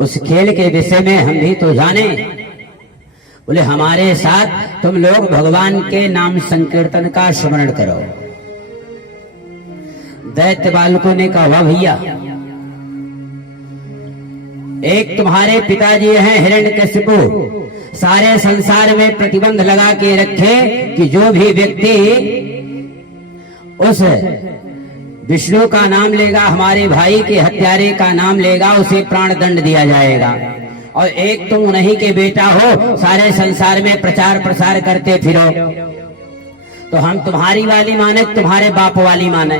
उस खेल के विषय में हम भी तो जाने। बोले हमारे साथ तुम लोग भगवान के नाम संकीर्तन का स्मरण करो। दैत्य बालकों ने कहा वाह भैया, एक तुम्हारे पिताजी हैं हिरण्यकशिपु, सारे संसार में प्रतिबंध लगा के रखे कि जो भी व्यक्ति उस विष्णु का नाम लेगा, हमारे भाई के हत्यारे का नाम लेगा, उसे प्राण दंड दिया जाएगा। और एक तुम उन्हीं के बेटा हो, सारे संसार में प्रचार प्रसार करते फिरो, तो हम तुम्हारी वाली माने, तुम्हारे बाप वाली माने।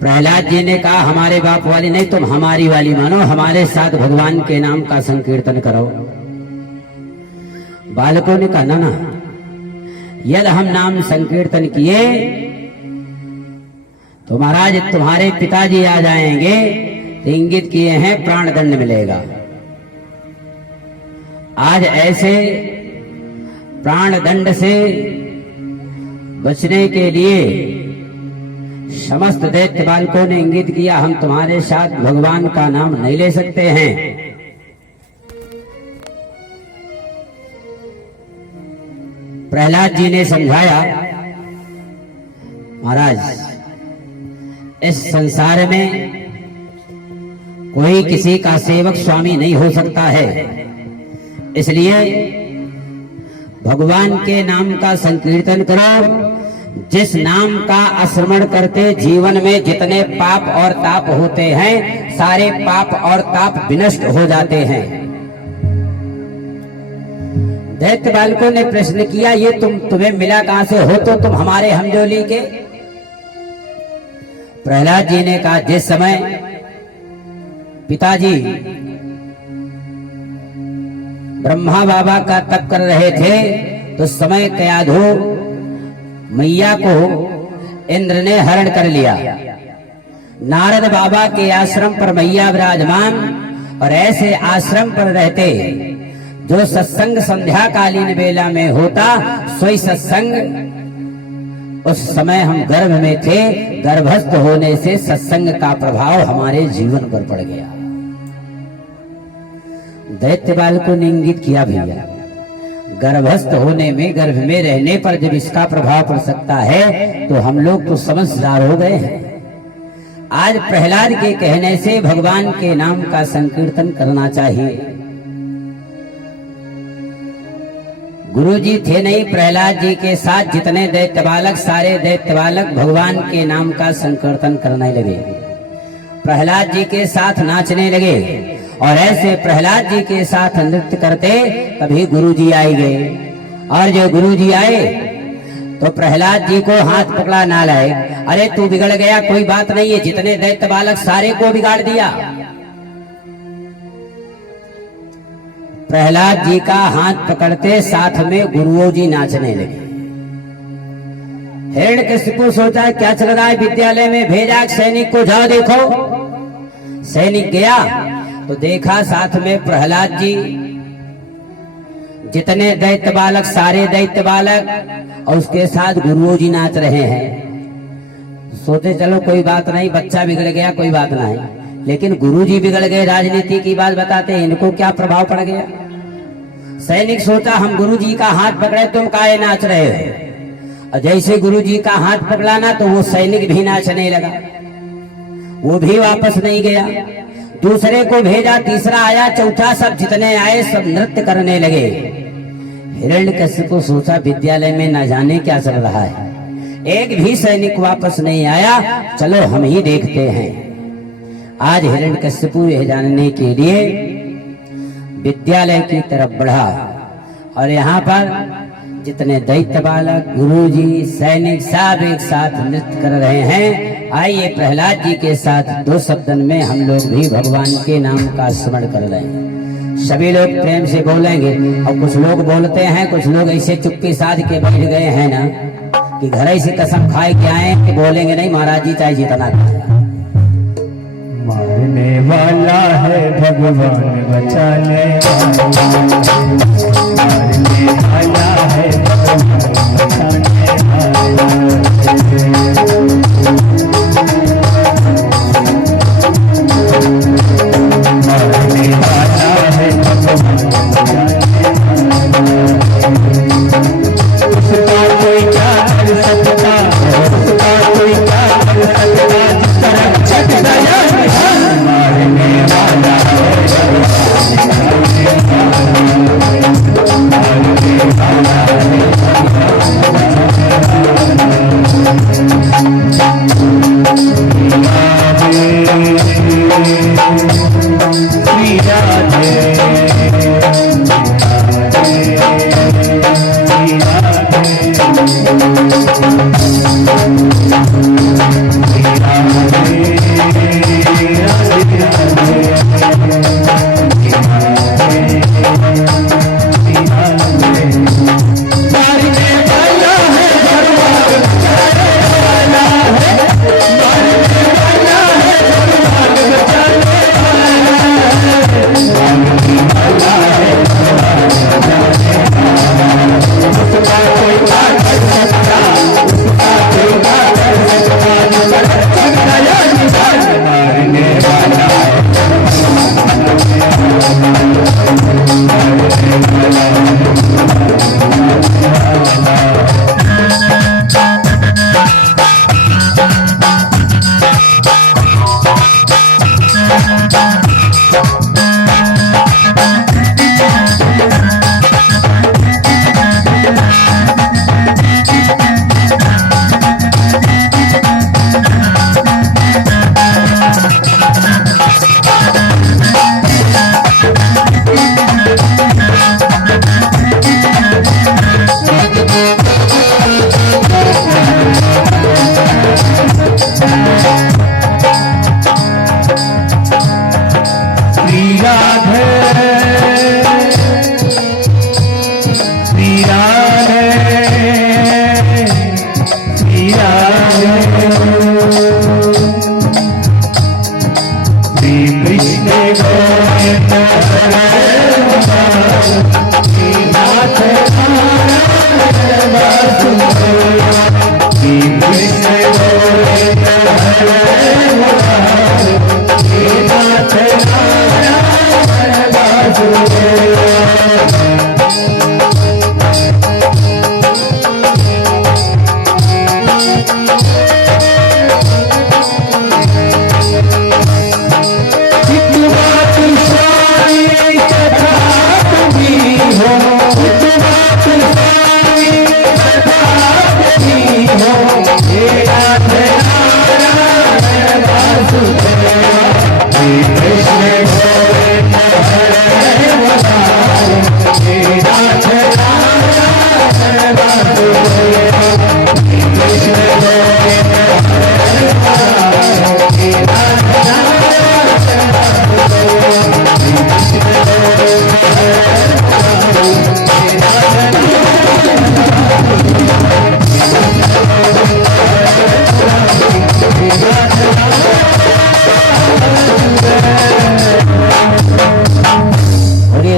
प्रहलाद जी ने कहा हमारे बाप वाली नहीं, तुम हमारी वाली मानो, हमारे साथ भगवान के नाम का संकीर्तन करो। बालकों ने कहा ना, यदि हम नाम संकीर्तन किए तो महाराज तुम्हारे पिताजी आ जाएंगे, तो इंगित किए हैं प्राण दंड मिलेगा। आज ऐसे प्राण दंड से बचने के लिए समस्त दैत्य बालकों ने इंगित किया हम तुम्हारे साथ भगवान का नाम नहीं ले सकते हैं। प्रहलाद जी ने समझाया महाराज इस संसार में कोई किसी का सेवक स्वामी नहीं हो सकता है, इसलिए भगवान के नाम का संकीर्तन करो। जिस नाम का स्मरण करते जीवन में जितने पाप और ताप होते हैं, सारे पाप और ताप विनष्ट हो जाते हैं। दैत्य बालकों ने प्रश्न किया ये तुम्हें मिला कहां से, हो तो तुम हमारे हमजोली के। प्रहलाद जी ने कहा जिस समय पिताजी ब्रह्मा बाबा का तप कर रहे थे, तो समय कयाधु मैया को इंद्र ने हरण कर लिया। नारद बाबा के आश्रम पर मैया विराजमान, और ऐसे आश्रम पर रहते जो सत्संग संध्या कालीन बेला में होता, सोई सत्संग। उस समय हम गर्भ में थे, गर्भस्थ होने से सत्संग का प्रभाव हमारे जीवन पर पड़ गया। दैत्य बालकों ने इंगित किया भैया गर्भस्थ होने में, गर्भ में रहने पर जब इसका प्रभाव पड़ सकता है, तो हम लोग तो समझदार हो गए हैं। आज प्रहलाद के कहने से भगवान के नाम का संकीर्तन करना चाहिए। गुरु जी थे नहीं प्रहलाद जी के साथ, जितने दैत्य बालक, सारे दैत्य बालक भगवान के नाम का संकीर्तन करने लगे, प्रहलाद जी के साथ नाचने लगे। और ऐसे प्रहलाद जी के साथ नृत्य करते तभी गुरु जी आए गए। और जो गुरु जी आए तो प्रहलाद जी को हाथ पकड़ा ना लाए, अरे तू बिगड़ गया, कोई बात नहीं है, जितने दैत्य बालक सारे को बिगाड़ दिया। प्रहलाद जी का हाथ पकड़ते साथ में गुरुओं जी नाचने लगे। हिरण्यकशिपु सोचा क्या चल रहा है विद्यालय में, भेजा सैनिक को जाओ देखो। सैनिक गया तो देखा साथ में प्रहलाद जी, जितने दैत्य बालक सारे दैत्य बालक, और उसके साथ गुरुओं जी नाच रहे हैं। सोचे चलो कोई बात नहीं, बच्चा बिगड़ गया कोई बात नहीं, लेकिन गुरु जी बिगड़ गए, राजनीति की बात बताते हैं, इनको क्या प्रभाव पड़ गया। सैनिक सोचा हम गुरु जी का हाथ पकड़े, तुम काहे नाच रहे हो। और जैसे गुरु जी का हाथ पकड़ाना तो वो सैनिक भी नाचने लगा, वो भी वापस नहीं गया। दूसरे को भेजा, तीसरा आया, चौथा, सब जितने आए सब नृत्य करने लगे। हिरण्यकशिपु सोचा विद्यालय में न जाने क्या चल रहा है, एक भी सैनिक वापस नहीं आया, चलो हम ही देखते हैं। आज हिरण्यकशिपु यह जानने के लिए विद्यालय की तरफ बढ़ा, और यहाँ पर जितने दैत्य बालक, गुरुजी, सैनिक सब एक साथ नृत्य कर रहे हैं। आइए प्रहलाद जी के साथ दो शब्दन में हम लोग भी भगवान के नाम का स्मरण कर रहे हैं। सभी लोग प्रेम से बोलेंगे, और कुछ लोग बोलते हैं, कुछ लोग ऐसे चुप्पी साध के बैठ गए हैं ना कि घर से कसम खाए के आए कि बोलेंगे नहीं महाराज जी चाहे जितना। मारने वाला है भगवान बचाने मारने वाला है भगवान बचाने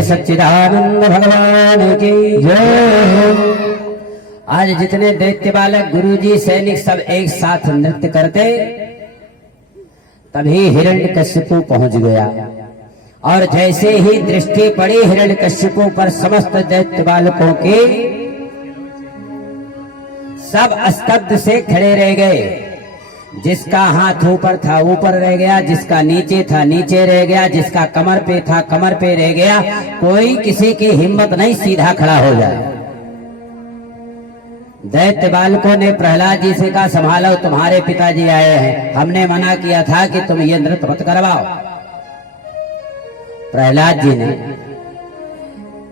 सच्चिदानंद भगवान की जय। आज जितने दैत्य बालक गुरुजी सैनिक सब एक साथ नृत्य करते, तभी हिरण्यकश्यपु पहुंच गया और जैसे ही दृष्टि पड़ी हिरण्यकश्यपु पर समस्त दैत्य बालकों के सब स्तब्ध से खड़े रह गए। जिसका हाथ ऊपर था ऊपर रह गया, जिसका नीचे था नीचे रह गया, जिसका कमर पे था कमर पे रह गया। कोई किसी की हिम्मत नहीं सीधा खड़ा हो जाए। दैत्य बालकों ने प्रहलाद जी से कहा, संभालो तुम्हारे पिताजी आए हैं, हमने मना किया था कि तुम ये नृत्य मत करवाओ। प्रहलाद जी ने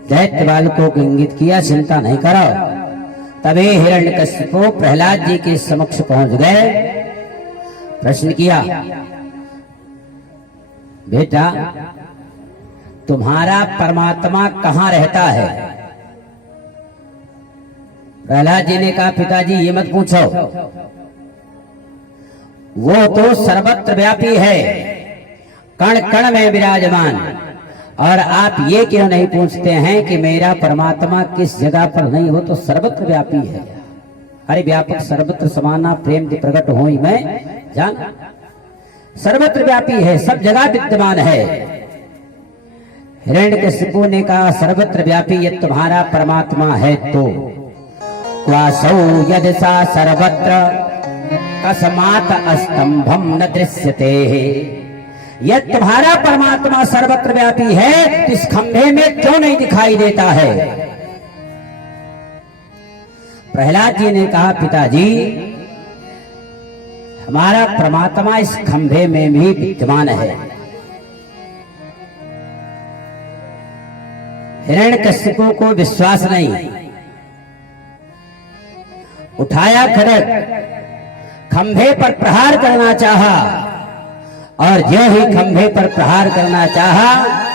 दैत्य बालकों को इंगित किया, चिंता नहीं करो। तभी हिरण्यकश्यपु प्रहलाद जी के समक्ष पहुंच गए। प्रश्न किया, बेटा तुम्हारा परमात्मा कहां रहता है? प्रहलाद जी ने कहा, पिताजी ये मत पूछो, वो तो सर्वत्र व्यापी है, कण कण में विराजमान। और आप ये क्यों नहीं पूछते हैं कि मेरा परमात्मा किस जगह पर नहीं? हो तो सर्वत्र व्यापी है। अरे व्यापक सर्वत्र समाना प्रेम के प्रकट हो ही मैं जान। सर्वत्र व्यापी है, सब जगह विद्यमान है। हिरण्यकश्यपु ने कहा, सर्वत्र व्यापी ये तुम्हारा परमात्मा है तो क्वासौ यदि सा सर्वत्र कस्मात् अस्तंभम न दृश्यते। यह तुम्हारा परमात्मा सर्वत्र व्यापी है तो इस खंभे में क्यों नहीं दिखाई देता है? प्रहलाद जी ने कहा, पिताजी हमारा परमात्मा इस खंभे में भी विद्यमान है। हिरण्यकश्यपु को विश्वास नहीं, उठाया खड्ग, खंभे पर प्रहार करना चाहा और जो ही खंभे पर प्रहार करना चाहा